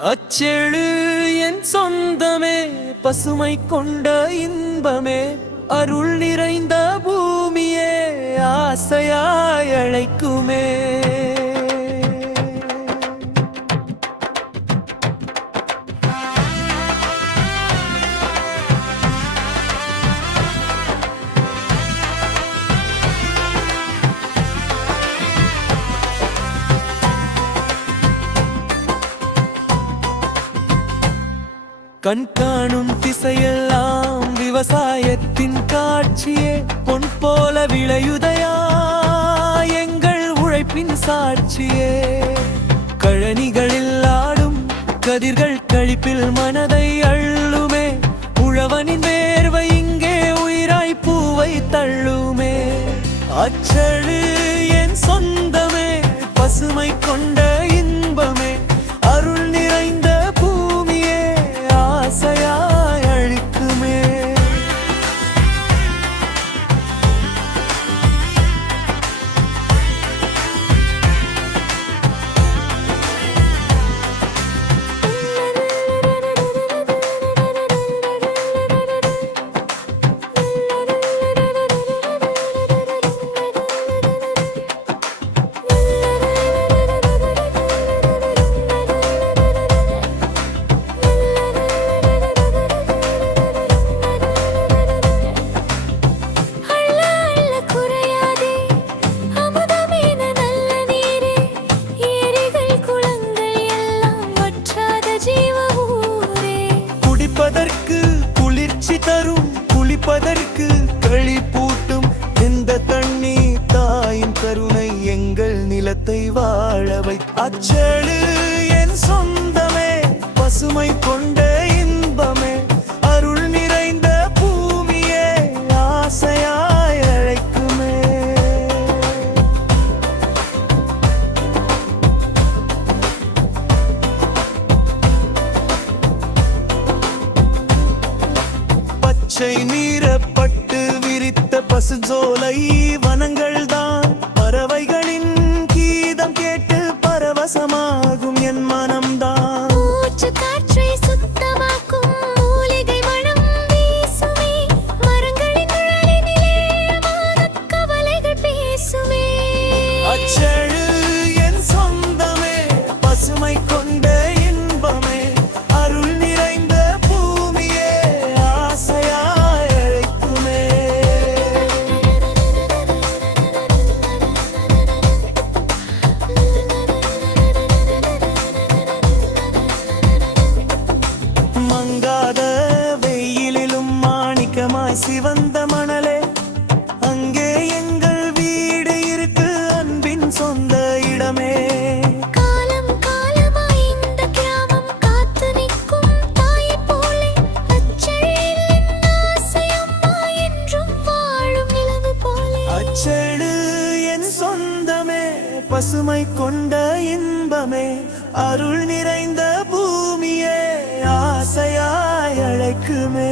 அச்செழு என் சொந்தமே, பசுமை கொண்ட இன்பமே, அருள் நிறைந்த பூமியே, ஆசையாய் அழைக்குமே. கண் காணும் திசையெல்லாம் விவசாயத்தின் காட்சியே, பொன் போல விளையுதையா எங்கள் உழைப்பின் சாட்சியே. கழனிகளில் ஆடும் கதிர்கள் கழிப்பில் மனதை அள்ளுமே, உழவனின் வேர்வை இங்கே உயிராய் பூவை தள்ளுமே. அச்சழு என் சொந்தமே, பசுமை கொண்ட இன்பமே, அருள் நிறைந்த பூமியே, ஆசையாய் அழிக்குமே. குளிர்ச்சி தரும், குளிப்பதற்கு களி பூட்டும் இந்த தண்ணி தாயின் கருணை எங்கள் நிலத்தை வாழவை. அச்சழு என் சொந்தமே, பசுமை கொண்ட இன்பமே, அருள் நிறைந்த பூமியே, ஆசையாய் அழைக்குமே. பச்சை நீரப்பட்டு விரித்த பசுஞ்சோலை வனங்கள் தான், பறவைகளின் கீதம் கேட்டு பரவசமாகும் என் மனம்தான். மூச்சு காற்றை சுத்தமாக்கும் மூலிகை மனம் வீசுமே, மரங்களின் நிழலினிலே மானக் கவலைகள் பேசுமே. அச்சழு என் சொந்தமே, பசுமை கொண்ட இன்பமே, அருள் நிறைந்த பூமியே, ஆசையாய் அழைக்குமே. மங்காத வெயிலிலும் மாணிக்கமாய் சிவந்த மணலே, அங்கே எங்கள் வீடு இருக்கு, அன்பின் சொந்த இடமே. காலம் காலமாய் இந்த கிராமம் காத்து நிற்கும் தாயைப் போலே, அச்சழியின் ஆசையம்மா என்றும் வாழும் நிலவு போலே. அச்சழு என் சொந்தமே, பசுமை கொண்ட இன்பமே, அருள் நிறைந்த பூமியே, ஆசையாய் அழைக்குமே.